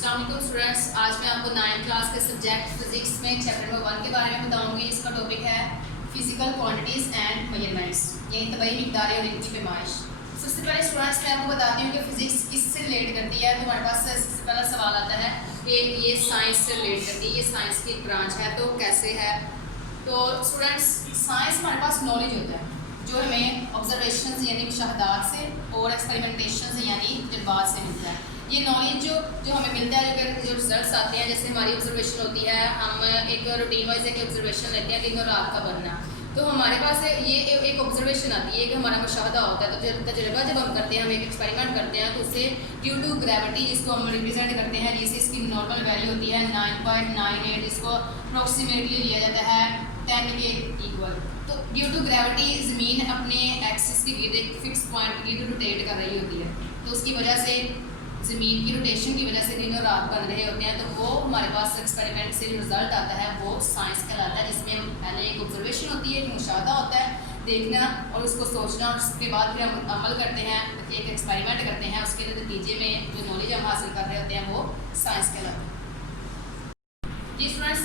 अस्सलाम वालेकुम स्टूडेंट्स, आज मैं आपको 9th क्लास के सब्जेक्ट फिजिक्स में चैप्टर नंबर 1 के बारे में बताऊंगी। इसका टॉपिक है फिजिकल क्वांटिटीज़ एंड मेजरमेंट्स, यानी तबई मिक़दारें और इनकी पैमाइश। सबसे पहले स्टूडेंट्स मैं आपको बताती हूँ कि फिजिक्स किससे रिलेट करती है। तो हमारे पास सबसे पहला सवाल आता है कि ये साइंस से रिलेट करती है, ये साइंस की एक ब्रांच है, तो कैसे है। तो स्टूडेंट्स साइंस हमारे पास नॉलेज होता है जो हमें ऑब्जर्वेशन यानी मुशाहदात से और एक्सपेरिमेंटेशन से यानी तजर्बात से मिलता है। ये नॉलेज जो हमें मिलता है, जो रिजल्ट्स आते हैं, जैसे हमारी ऑब्जर्वेशन होती है, हम एक रूटीन वाइज एक ऑब्जर्वेशन लेते हैं दिन और रात का बनना। तो हमारे पास ये एक ऑब्जर्वेशन आती है कि हमारा मुशाहदा होता है। तो तजुर्बा जब हम करते हैं, हम एक एक्सपेरिमेंट करते हैं, तो उससे ड्यू टू ग्रेविटी जिसको हम रिप्रेजेंट करते हैं, जैसे इसकी नॉर्मल वैल्यू होती है 9.98, जिसको अप्रोक्सीमेटली लिया जाता है 10 के इक्वल। तो ड्यू टू ग्रेविटी ज़मीन अपने एक्सिस के गिर्द एक फिक्स पॉइंट के गिर्द रोटेट कर रही होती है। तो उसकी वजह से ज़मीन की रोटेशन की वजह से दिन और रात बन रहे होते हैं। तो वो हमारे पास एक्सपेरिमेंट से रिजल्ट आता है, वो साइंस कहलाता है, जिसमें हम पहले एक ऑब्जर्वेशन होती है, एक मुशाहदा होता है, देखना और उसको सोचना, और उसके बाद फिर हम अमल करते हैं, एक एक्सपेरिमेंट करते हैं, उसके नतीजे में जो नॉलेज हम हासिल कर रहे होते हैं वो साइंस कहलाता है। जी स्टूडेंट्स,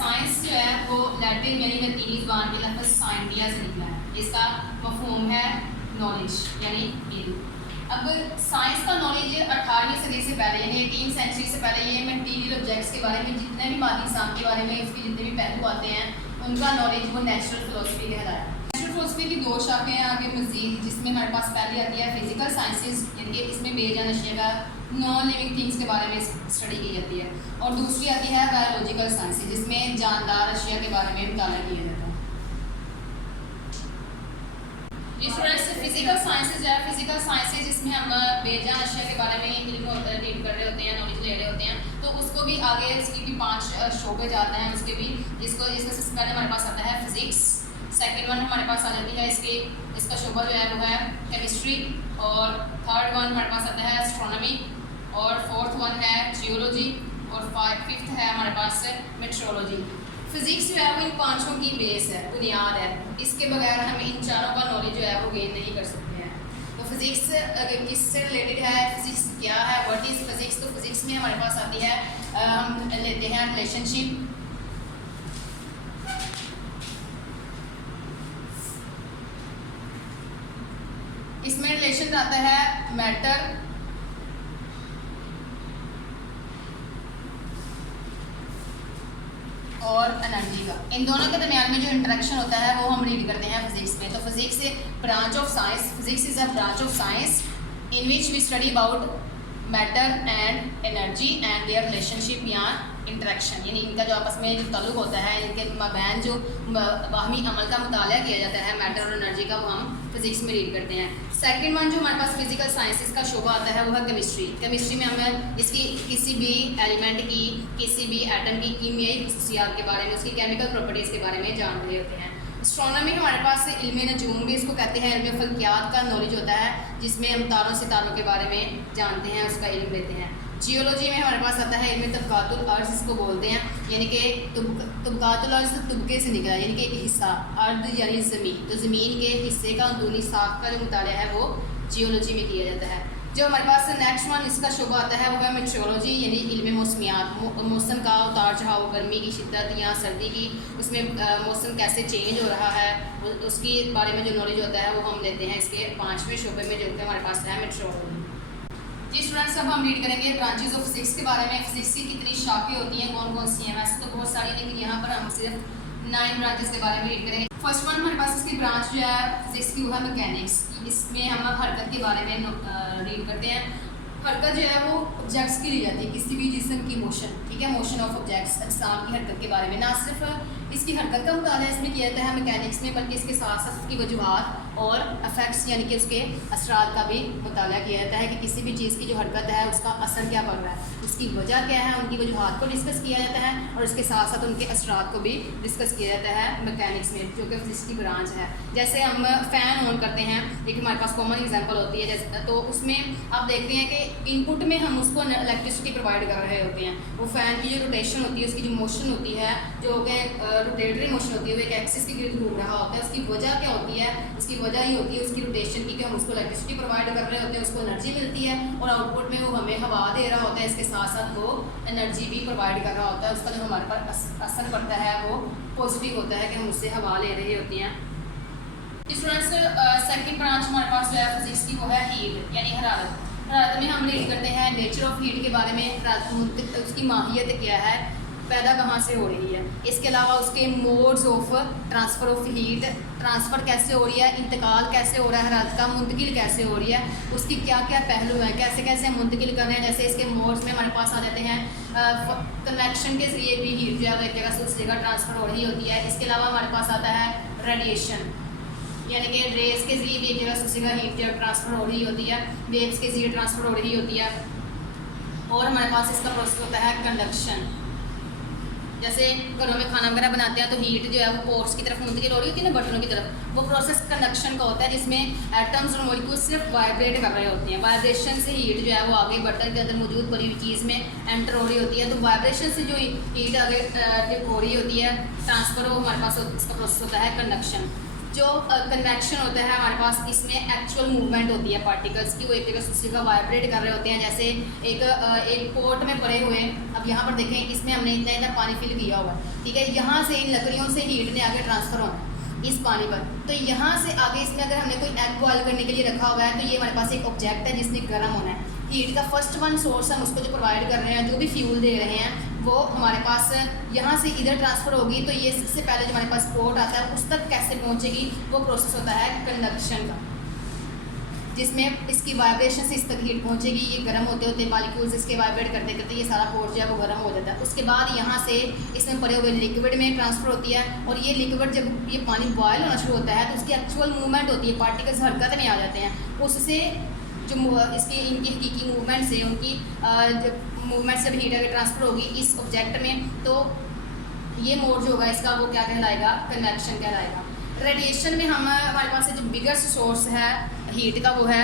साइंस जो है वो लैटिन यानी लतीनी ज़बान के लफ्ज़ साइंटिया से निकला है। इसका मफ़हूम है नॉलेज यानी इल्म। अब साइंस का नॉलेज 18वीं सदी से पहले यानी 18th सेंचुरी से पहले ये मटीरियल ऑब्जेक्ट्स के बारे में, जितने भी मादी इंसान के बारे में उसके जितने भी पहलू आते हैं, उनका नॉलेज वो नेचुरल फिलोसफी कहलाता है। नेचुरल फिलोसफी की 2 शाखें हैं आगे मजीद, जिसमें हमारे पास पहली आती है फिजिकल साइंसेज, यानी कि इसमें बेजान अशिया का नॉन लिविंग थिंग्स के बारे में स्टडी की जाती है, और दूसरी आती है बायोलॉजिकल साइंसेज, जिसमें जानदार अशिया के बारे में मुताला किया जाता है। स्टूडेंट्स फिजिकल साइंसेज है, फिजिकल साइंसेज जिसमें हम बेजान अशिया के बारे में इल्म रीड कर रहे होते हैं, नॉलेज ले रहे होते हैं। तो उसको भी आगे इसकी भी 5 शोबे जाते हैं उसके भी, जिसको सबसे पहले हमारे पास आता है फिजिक्स, सेकंड वन हमारे पास आ जाती है इसका शोबा जो है वो है केमिस्ट्री, और थर्ड वन हमारे पास आता है एस्ट्रोनॉमी, और फोर्थ वन है जियोलॉजी, और फिफ्थ है हमारे पास मेट्रोलॉजी। फिजिक्स जो है वो इन 5 की बेस है, बुनियाद है। इसके बगैर हम इन 4 का नॉलेज जो है वो गेन नहीं कर सकते हैं। तो फिजिक्स किससे रिलेटेड है, फिजिक्स क्या है, व्हाट इज़ फिजिक्स। तो फिजिक्स में हमारे पास आती है, हम लेते हैं रिलेशनशिप, इसमें रिलेशन आता है मैटर और एनर्जी का। इन दोनों के दरमियान में जो इंटरेक्शन होता है वो हम रीड करते हैं फिजिक्स में। तो physics branch of science, physics is a branch of science in which we study about matter and energy and their relationship या इंटरेक्शन, यानी इनका जो आपस में जो ताल्लुक होता है, इनके मबैन जो बाहमी अमल का मुताला किया जाता है मैटर और एनर्जी का, वो हम फिजिक्स में रीड करते हैं। सेकंड वन जो हमारे पास फिजिकल साइंसेस का शोबा आता है वो है केमिस्ट्री। केमिस्ट्री में हमें इसकी किसी भी एलिमेंट की, किसी भी एटम की कीमियाई खसूसियात के बारे में, उसकी केमिकल प्रॉपर्टीज़ के बारे में जान रहे होते हैं। एस्ट्रोनॉमी हमारे पास इल्म नजूम भी इसको कहते हैं, इल्म फल्कियात का नॉलेज होता है, जिसमें हम तारों सितारों के बारे में जानते हैं, उसका इल्म लेते हैं। जियोलॉजी में हमारे पास आता है इल्म तबकातुल अर्ज़, इसको बोलते हैं, यानी कि तबकातुल अर्ज़ तुबके से निकला, यानी कि एक हिस्सा अर्द यानी ज़मीन, तो ज़मीन के हिस्से का अंदरूनी साख का जो मुताला है वो जियोलॉजी में किया जाता है। जो हमारे पास नेक्स्ट वन इसका शोबा आता है वो है मेट्रोलॉजी, यानी इल्म मौसमियात, मौसम का उतार चढ़ाव, गर्मी की शिद्दत या सर्दी की, उसमें मौसम कैसे चेंज हो रहा है, उसके बारे में जो नॉलेज होता है वो हम लेते हैं इसके 5वें शोबे में, जो कि हमारे पास है मेट्रोलॉजी। जी स्टूडेंट्स, अब हम रीड करेंगे ब्रांचेज ऑफ फिजिक्स के बारे में। फिजिक्स की कितनी शाखें होती हैं, कौन कौन सी हैं। वैसे तो बहुत सारी, लेकिन यहाँ पर हम सिर्फ 9 ब्रांचेस के बारे में रीड करेंगे। फर्स्ट वन हमारे पास इसकी ब्रांच जो है फिजिक्स की वो है मैकेनिक्स। इसमें हम हरकत के बारे में रीड करते हैं। हरकत जो है वो ऑब्जेक्ट्स की ली जाती है, किसी भी जिस्म की मोशन, ठीक है, मोशन ऑफ ऑब्जेक्ट्स, अजसाम की हरकत के बारे में। ना सिर्फ इसकी हरकत का मुताला इसमें किया जाता है मैकेनिक्स में, बल्कि इसके साथ साथ उसकी वजूहात और इफेक्ट्स यानी कि उसके असरात का भी मुताला किया जाता है, कि किसी भी चीज़ की जो हरकत है उसका असर क्या पड़ रहा है, उसकी वजह क्या है, उनकी वजूहात को डिस्कस किया जाता है, और उसके साथ साथ उनके असरात को भी डिस्कस किया जाता है मैकेनिक्स में, जो कि फिजिक्स की ब्रांच है। जैसे हम फ़ैन ऑन करते हैं, एक हमारे पास कॉमन एग्जांपल होती है, जैसे तो उसमें आप देखते हैं कि इनपुट में हम उसको इलेक्ट्रिसिटी प्रोवाइड कर रहे होते हैं। वो फ़ैन की जो रोटेशन होती है, उसकी जो मोशन होती है, जो कि रोटेटरी मोशन होती है, वो एक एक्सिस के गिर्द घूम रहा होता है। उसकी वजह क्या होती है, उसकी वजह ही होती है उसकी रोटेशन की, कि हम उसको इलेक्ट्रिसिटी प्रोवाइड कर रहे होते हैं, उसको एनर्जी मिलती है, और आउटपुट में वो हमें हवा दे रहा होता है, इसके साथ साथ वो एनर्जी भी प्रोवाइड कर रहा होता है। उसका जो हमारे पास असर पड़ता है वो पॉजिटिव होता है कि हम उससे हवा ले रहे होते हैं। स्टूडेंट्स सेकंड ब्रांच हमारे पास जो है फिजिक्स की वो है हीट यानी हरारत। हरारत में हम रीड करते हैं नेचर ऑफ हीट के बारे में, उसकी माहियत क्या है, पैदा कहाँ से हो रही है, इसके अलावा उसके modes of transfer of heat, transfer कैसे हो रही है, इंतकाल कैसे हो रहा है हरारत का, मुंतकिल कैसे हो रही है, उसकी क्या क्या पहलू हैं, कैसे कैसे मुंतकिल कर रहे हैं। जैसे इसके मोड्स में हमारे पास आ जाते हैं कन्वेक्शन के ज़रिए भी हीट जो है वो एक जगह से दूसरी जगह ट्रांसफ़र हो रही होती है। इसके अलावा हमारे पास आता है रेडिएशन, यानी कि रेस के ज़रिए भी एक जगह से दूसरी जगह हीट जो ट्रांसफ़र हो रही होती है, वेव्स के ज़रिए ट्रांसफ़र हो रही होती है। और हमारे पास इसका प्रोसेस होता है कंडक्शन। जैसे घरों में खाना वगैरह बनाते हैं तो हीट जो है वो पोर्ट्स की तरफ मुंतकिल हो रही होती है ना, बटनों की तरफ, वो प्रोसेस कंडक्शन का होता है जिसमें एटम्स और मॉलिक्यूल्स सिर्फ वाइब्रेट कर रहे होते हैं। वाइब्रेशन से हीट जो है वो आगे बटन के अंदर मौजूद बड़ी हुई चीज़ में एंटर हो रही होती है। तो वाइब्रेशन से जो हीट आगे हो रही होती है ट्रांसफ़र, वो हमारे पास इसका प्रोसेस होता है कंडक्शन। जो कन्वेक्शन होता है हमारे पास, इसमें एक्चुअल मूवमेंट होती है पार्टिकल्स की, वो एक जगह से दूसरी जगह वाइब्रेट कर रहे होते हैं। जैसे एक पोर्ट में पड़े हुए, अब यहाँ पर देखें इसमें हमने इतना इतना पानी फिल किया हुआ है, ठीक है, यहाँ से इन लकड़ियों से हीट ने आगे ट्रांसफ़र होना है इस पानी पर, तो यहाँ से आगे इसमें अगर हमने कोई एग बॉयल करने के लिए रखा हुआ है तो ये हमारे पास एक ऑब्जेक्ट है जिसने गर्म होना है। हीट का फर्स्ट वन सोर्स हम उसको जो प्रोवाइड कर रहे हैं, जो भी फ्यूल दे रहे हैं, वो हमारे पास यहाँ से इधर ट्रांसफ़र होगी, तो ये सबसे पहले जो हमारे पास पोर्ट आता है उस तक कैसे पहुँचेगी, वो प्रोसेस होता है कंडक्शन का, जिसमें इसकी वाइब्रेशन से इस तक हीट पहुँचेगी। ये गर्म होते होते मॉलिक्यूल्स इसके वाइब्रेट करते करते ये सारा पोर्ट जो है वो गर्म हो जाता है। उसके बाद यहाँ से इसमें पड़े हुए लिक्विड में ट्रांसफ़र होती है, और ये लिक्विड जब ये पानी बॉयल होना शुरू होता है तो उसकी एक्चुअल मूवमेंट होती है, पार्टिकल्स हरकत में आ जाते हैं। उससे जो इसकी इनकी हकीकी मूवमेंट से, उनकी मूवमेंट से हीट अगर ट्रांसफ़र होगी इस ऑब्जेक्ट में, तो ये मोड जो होगा इसका वो क्या कहलाएगा, कन्वेक्शन कहलाएगा। रेडिएशन में हमारे पास जो बिगेस्ट सोर्स है हीट का वो है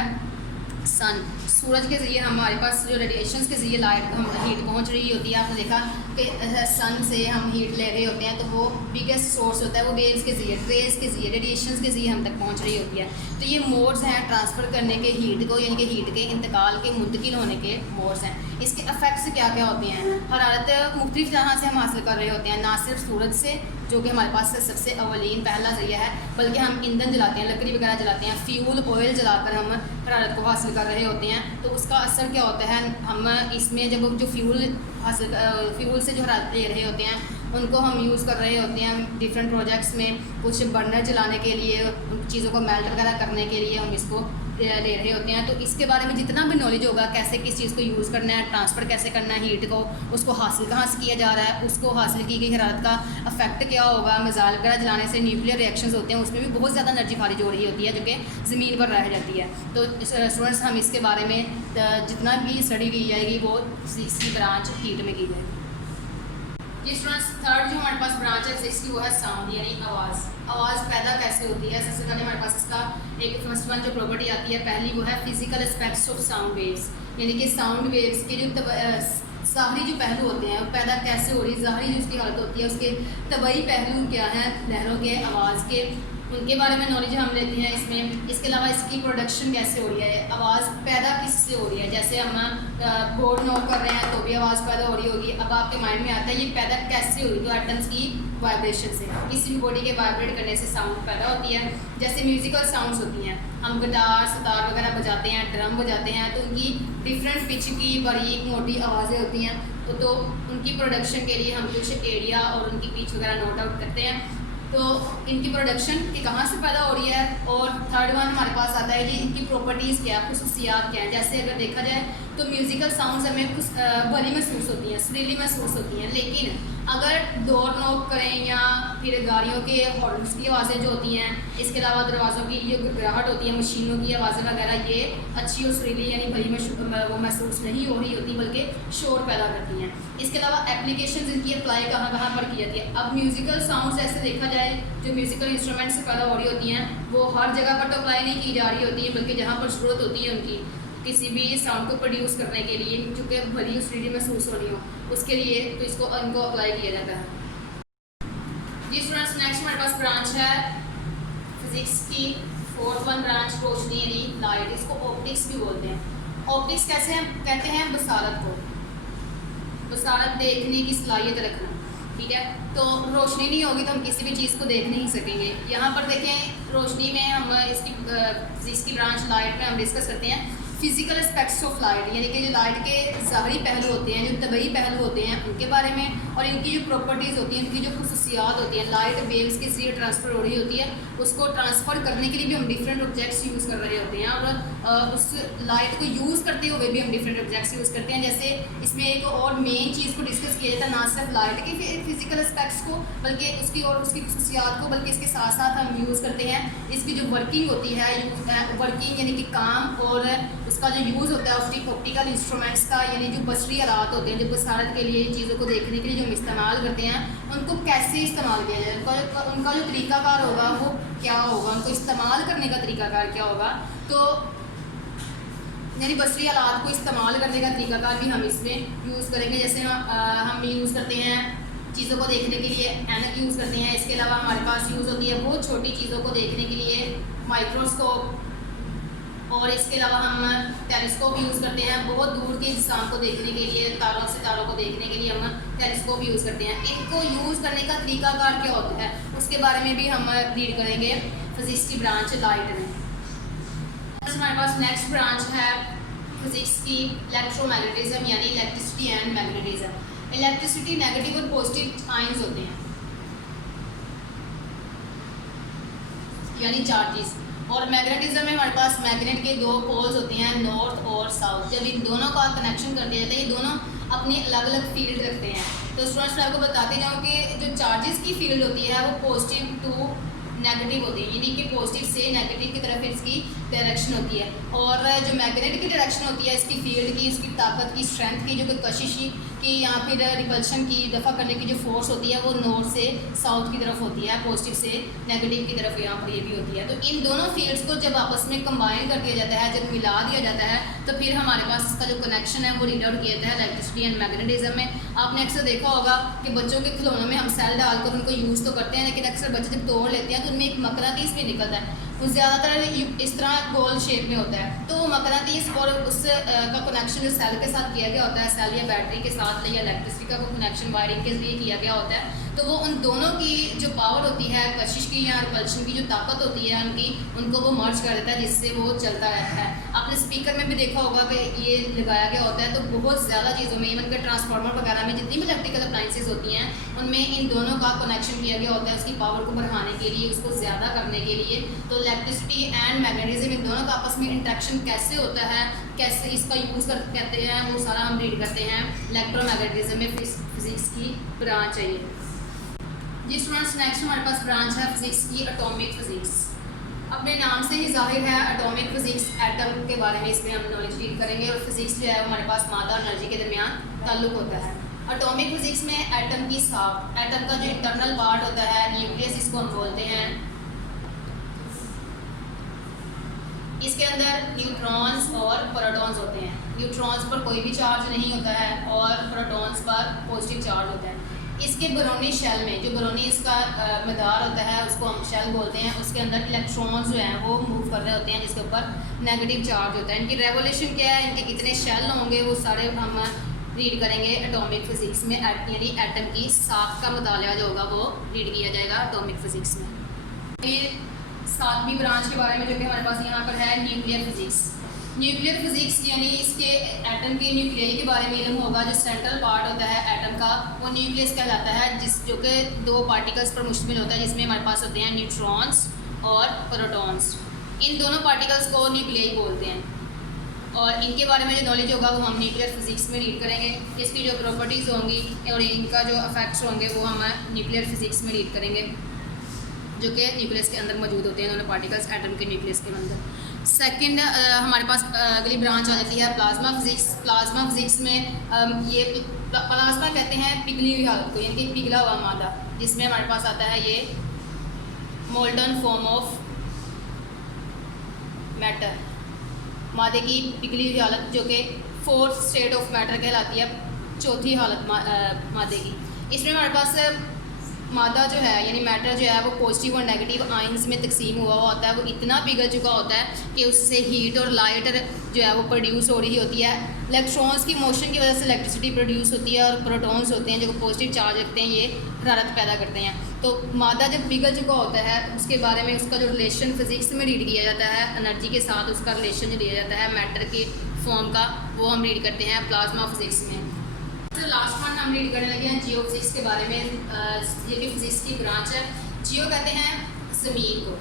सन। सूरज के ज़रिए हमारे पास जो रेडिएशंस के ज़रिए लाइट हम हीट पहुंच रही होती है। आपने देखा कि सन से हम हीट ले रहे होते हैं, तो वो बिगेस्ट सोर्स होता है, वो वेव्स के ज़रिए, रेज के ज़रिए, रेडिएशंस के ज़रिए हम तक पहुंच रही होती है। तो ये मोड्स हैं ट्रांसफ़र करने के हीट को, यानी कि हीट के इंतकाल के, मुंतकिल होने के मोड्स हैं। इसके इफेक्ट्स क्या क्या होते हैं, हरारत मुख्तलिफ तरह से हम हासिल कर रहे होते हैं, ना सिर्फ सूरज से जो कि हमारे पास सबसे अवलीन पहला ज़रिया है, बल्कि हम ईंधन जलाते हैं, लकड़ी वगैरह जलाते हैं, फ्यूल ऑयल जलाकर हम हरारत को हासिल कर रहे होते हैं। तो उसका असर क्या होता है, हम इसमें जब जो फ्यूल से जो हरारत ले रहे होते हैं उनको हम यूज़ कर रहे होते हैं डिफरेंट प्रोजेक्ट्स में, कुछ बर्नर जलाने के लिए, उन चीज़ों को मेल्ट वगैरह करने के लिए हम इसको ले रहे होते हैं। तो इसके बारे में जितना भी नॉलेज होगा, कैसे किस चीज़ को यूज़ करना है, ट्रांसफ़र कैसे करना है हीट को, उसको हासिल कहाँ से किया जा रहा है, उसको हासिल की गई हरारत का इफेक्ट क्या होगा, मिसाइल वगैरह जलाने से न्यूक्लियर रिएक्शंस होते हैं, उसमें भी बहुत ज़्यादा एनर्जी खारिज हो रही होती है जो कि ज़मीन पर रह जाती है। तो स्टूडेंट्स हम इसके बारे में जितना भी स्टडी की जाएगी वो इसी ब्रांच हीट में की जाएगी। जी स्टूडेंट्स, थर्ड जो हमारे पास ब्रांच है फिजिक्स की वो है साउंड यानी आवाज़। आवाज़ पैदा कैसे होती है, सबसे पहले हमारे पास इसका एक फर्स्ट वन जो प्रॉपर्टी आती है पहली, वो है physical aspects of sound waves, यानी कि साउंड वेव्स के जो ज़ाहरी जो पहलू होते हैं वो पैदा कैसे हो रही है, ज़ाहरी जो उसकी हालत होती है, उसके तबई पहलू क्या हैं लहरों के, आवाज़ के, उनके बारे में नॉलेज हम लेते हैं इसमें। इसके अलावा इसकी प्रोडक्शन कैसे हो रही है, आवाज़ पैदा किससे हो रही है, जैसे हम बोर्ड नॉक कर रहे हैं तो भी आवाज़ पैदा हो रही होगी। अब आपके माइंड में आता है ये पैदा कैसे हो रही है, तो एटम्स की वाइब्रेशन से, किसी भी बॉडी के वाइब्रेट करने से साउंड पैदा होती है। जैसे म्यूज़िकल साउंड्स होती हैं, हम गिटार सितार वगैरह बजाते हैं, ड्रम बजाते हैं, तो उनकी डिफरेंट पिच की बारीक मोटी आवाज़ें होती हैं, तो उनकी प्रोडक्शन के लिए हम कुछ एरिया और उनकी पिच वगैरह नोट आउट करते हैं। तो इनकी प्रोडक्शन की कहाँ से पैदा हो रही है। और थर्ड वन हमारे पास आता है कि इनकी प्रॉपर्टीज़ क्या, खुसूसियात क्या हैं। जैसे अगर देखा जाए तो म्यूज़िकल साउंड्स हमें कुछ भली महसूस होती हैं, सुरीली महसूस होती हैं, लेकिन अगर डोर नॉक करें या फिर गाड़ियों के हॉर्न्स की आवाज़ें जो होती हैं, इसके अलावा दरवाज़ों की जो गिराहट होती है, मशीनों की आवाज़ें वगैरह, ये अच्छी और सुरीली यानी भली वो महसूस नहीं हो रही होती, बल्कि शोर पैदा करती हैं। इसके अलावा एप्लीकेशन इनकी अप्लाई कहाँ कहाँ पर की जाती है। अब म्यूज़िकल साउंड्स ऐसे देखा जाए जो म्यूज़िकल इंस्ट्रूमेंट से पैदा हो रही होती हैं वो हर जगह पर तो अप्लाई नहीं की जा रही होती है, बल्कि जहाँ पर ज़रूरत होती है उनकी किसी भी साउंड को प्रोड्यूस करने के लिए, चूँकि भली सुरीली महसूस हो रही हो, उसके लिए तो इनको अप्लाई किया जाता है। जी स्टूडेंट्स, नेक्स्ट हमारे पास ब्रांच है फिजिक्स की फोर्थ वन ब्रांच रोशनी यानी लाइट, इसको ऑप्टिक्स भी बोलते हैं। ऑप्टिक्स कैसे हम कहते हैं? बसारत को, बसारत देखने की सलाहियत रखना, ठीक है। तो रोशनी नहीं होगी तो हम किसी भी चीज़ को देख नहीं सकेंगे। यहाँ पर देखें रोशनी में हम इसकी फिजिक्स की ब्रांच लाइट में हम डिस्कस करते हैं फिजिकल एस्पेक्ट्स ऑफ लाइट, यानी कि जो लाइट के ज़ाहरी पहलू होते हैं, जो तबई पहलू होते हैं उनके बारे में, और इनकी जो प्रॉपर्टीज़ होती हैं, इनकी जो खसूसियात होती हैं। लाइट वेव्स के जरिए ट्रांसफ़र हो रही होती है, उसको ट्रांसफ़र करने के लिए भी हम डिफरेंट ऑब्जेक्ट्स यूज़ कर रहे होते हैं, और उस लाइट को यूज़ करते हुए भी हम डिफरेंट ऑब्जेक्ट्स यूज़ करते हैं। जैसे इसमें एक और मेन चीज़ को डिस्कस किया जाता है, ना सिर्फ लाइट के फिजिकल एस्पेक्ट्स को बल्कि उसकी और उसकी खसूसियात को, बल्कि इसके साथ साथ हम यूज़ करते हैं इसकी जो वर्किंग होती है, वर्किंग यानी कि काम, और उसका जो यूज़ होता है उसकी ऑप्टिकल इंस्ट्रूमेंट्स का, यानी जो बसरी आलात होते हैं जो बसारत के लिए चीज़ों को देखने के लिए जो हम इस्तेमाल करते हैं, उनको कैसे इस्तेमाल किया जाए, उनका जो तरीकाकार होगा वो क्या होगा, उनको इस्तेमाल करने का तरीकाकार क्या होगा। तो यानी बसरी आलात को इस्तेमाल करने का तरीकाकार भी हम इसमें यूज़ करेंगे। जैसे हम यूज़ करते हैं चीज़ों को देखने के लिए ऐनक यूज़ करते हैं। इसके अलावा हमारे पास यूज़ होती है बहुत छोटी चीज़ों को देखने के लिए माइक्रोस्कोप, और इसके अलावा हम टेलीस्कोप यूज़ करते हैं बहुत दूर के इंसान को देखने के लिए, तारों से तारों को देखने के लिए हम टेलीस्कोप यूज़ करते हैं। इनको यूज़ करने का तरीकाकार क्या होता है उसके बारे में भी हम रीड करेंगे फिज़िक्स की ब्रांच लाइट में। हमारे पास नेक्स्ट ब्रांच है फिज़िक्स की इलेक्ट्रोमैग्नेटिज्म यानी electricity and magnetism. Electricity negative और पॉजिटिव आयंस होते हैं यानी चार्जेस, और मैग्नेटिज्म में हमारे पास मैग्नेट के दो पोल्स होते हैं नॉर्थ और साउथ। जब इन दोनों का कनेक्शन कर दिया जाता है, ये दोनों अपनी अलग अलग फील्ड रखते हैं। तो स्टूडेंट्स मैं आपको बताते जाऊँ कि जो चार्जेस की फील्ड होती है वो पॉजिटिव टू नेगेटिव होती है, यानी कि पॉजिटिव से नेगेटिव की तरफ इसकी डायरेक्शन होती है। और जो मैग्नेट की डायरेक्शन होती है इसकी फील्ड की, उसकी ताकत की, स्ट्रेंथ की, जो कि कशिश की या फिर रिपल्शन की, दफ़ा करने की जो फोर्स होती है वो नॉर्थ से साउथ की तरफ होती है, पॉजिटिव से नेगेटिव की तरफ यहाँ पर ये भी होती है। तो इन दोनों फील्ड्स को जब आपस में कंबाइन कर दिया जाता है, जब मिला दिया जाता है, तो फिर हमारे पास इसका जो कनेक्शन है वो रीड आउट किया जाता है इलेक्ट्रिसिटी एंड मैग्नेटिज्म में। आपने अक्सर देखा होगा कि बच्चों के खिलौनों में हम सेल डालकर उनको यूज़ तो करते हैं, लेकिन अक्सर बच्चे जब तोड़ लेते हैं तो उनमें एक मकनातीस भी निकलता है, वो ज़्यादातर इस तरह गोल शेप में होता है। तो वो मकनातीस और उस का कनेक्शन जो सेल के साथ किया गया होता है, सेल या बैटरी के साथ या इलेक्ट्रिसिटी का कनेक्शन वायरिंग के जरिए किया गया होता है, तो वो उन दोनों की जो पावर होती है, कशिश की या रिपल्शन की जो ताकत होती है उनकी, उनको वो मर्ज कर देता है जिससे वो चलता रहता है। आपने स्पीकर में भी देखा होगा कि ये लगाया गया होता है, तो बहुत ज़्यादा चीज़ों में, इवन के ट्रांसफार्मर वगैरह में जितनी भी इलेक्ट्रिकल अप्लाइंसेज होती हैं उनमें इन दोनों का कनेक्शन किया गया होता है उसकी पावर को बढ़ाने के लिए, उसको ज़्यादा करने के लिए। तो इलेक्ट्रिसिटी एंड मैग्नेटिज्म इन दोनों का आपस में इंट्रैक्शन कैसे होता है, कैसे इसका यूज़ करते हैं, वो सारा हम रीड करते हैं इलेक्ट्रोमैग्नेटिज्म में फिज़िक्स की ब्रांच है ये। जी स्टूडेंट्स नेक्स्ट हमारे पास ब्रांच है फिज़िक्स की एटॉमिक फिज़िक्स। अपने नाम से ही जाहिर है एटॉमिक फिज़िक्स, एटम के बारे में इसमें हम नॉलेज डील करेंगे, और फिज़िक्स जो है हमारे पास मादा और एनर्जी के दरमियान ताल्लुक होता है। एटॉमिक फिज़िक्स में एटम की साख, एटम का जो इंटरनल पार्ट होता है, न्यूक्लियस इसको हम बोलते हैं, इसके अंदर न्यूट्रॉन्स और प्रोटॉन्स होते हैं। न्यूट्रॉन्स पर कोई भी चार्ज नहीं होता है और प्रोटॉन्स पर पॉजिटिव चार्ज होता है। इसके बरोनी शेल में, जो बरोनी इसका मदार होता है उसको हम शेल बोलते हैं, उसके अंदर इलेक्ट्रॉन्स जो हैं वो मूव कर रहे होते हैं जिसके ऊपर नेगेटिव चार्ज होता है। इनकी रेवोल्यूशन क्या है, इनके कितने शेल होंगे, वो सारे हम रीड करेंगे एटॉमिक फिज़िक्स में। यानी एटम की साख का मुताला जो होगा वो रीड किया जाएगा एटॉमिक फिज़िक्स में। फिर सातवीं ब्रांच के बारे में जो कि हमारे पास यहाँ पर है न्यूक्लियर फिज़िक्स। न्यूक्लियर फिज़िक्स यानी इसके एटम के न्यूक्लियई के बारे में इल्म होगा। जो सेंट्रल पार्ट होता है एटम का वो न्यूक्लियस कहलाता है, जो कि दो पार्टिकल्स पर मुश्तमिल होता है, जिसमें हमारे पास होते हैं न्यूट्रॉन्स और प्रोटॉन्स। इन दोनों पार्टिकल्स को न्यूक्लियई बोलते हैं, और इनके बारे में जो नॉलेज होगा वो हम न्यूक्लियर फिज़िक्स में रीड करेंगे। इसकी जो प्रॉपर्टीज़ होंगी और इनका जो इफेक्ट्स होंगे वो हम न्यूक्लियर फिज़िक्स में रीड करेंगे, जो कि न्यूक्लियस के अंदर मौजूद होते हैं दोनों पार्टिकल्स एटम के न्यूक्लियस के अंदर। सेकंड हमारे पास अगली ब्रांच आ जाती है प्लाज्मा फिज़िक्स। प्लाज्मा फिज़िक्स में ये प्लाज्मा कहते हैं पिघली हुई हालत को, यानी कि पिघला हुआ मादा, जिसमें हमारे पास आता है ये मोल्टन फॉर्म ऑफ मैटर, मादे की पिघली हुई हालत, जो कि फोर्थ स्टेट ऑफ मैटर कहलाती है, चौथी हालत मादे की। इसमें हमारे पास मादा जो है यानी मैटर जो है वो पॉजिटिव और नेगेटिव आयंस में तकसीम हुआ होता है, वो इतना पिघल चुका होता है कि उससे हीट और लाइट जो है वो प्रोड्यूस हो रही होती है। इलेक्ट्रॉन्स की मोशन की वजह से इलेक्ट्रिसिटी प्रोड्यूस होती है और प्रोटॉन्स होते हैं जो पॉजिटिव चार्ज रखते हैं, ये हरारत पैदा करते हैं। तो मादा जब पिघल चुका होता है उसके बारे में उसका जो रिलेशन फिज़िक्स में रीड किया जाता है, एनर्जी के साथ उसका रिलेशन जो लिया जाता है मैटर के फॉर्म का, वो हम रीड करते हैं प्लाज्मा फिज़िक्स में। तो लास्ट वन हम रीड करने लगे हैं जियो फिज़िक्स के बारे में। ये भी फिज़िक्स की ब्रांच है। जियो कहते हैं ज़मीन को।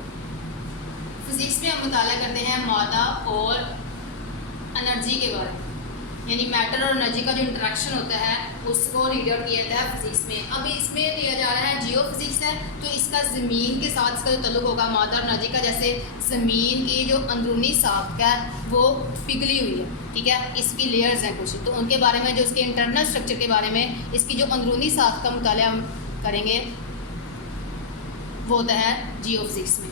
फिज़िक्स में हम मुताला करते हैं मादा और एनर्जी के बारे में, यानी मैटर और एनर्जी का जो इंटरेक्शन होता है उसको रीड आउट किया जाता है फिज़िक्स में। अभी इसमें लिया जा रहा है जियो फिज़िक्स है, तो इसका ज़मीन के साथ इसका जो तल्लुक़ होगा मादा और एनर्जी का, जैसे ज़मीन की जो अंदरूनी साख्त है वो पिघली हुई है, ठीक है, इसकी लेयर्स हैं कुछ, तो उनके बारे में जो इसके इंटरनल स्ट्रक्चर के बारे में इसकी जो अंदरूनी साख्त का मुताला हम करेंगे वो होता है जियो फिज़िक्स में।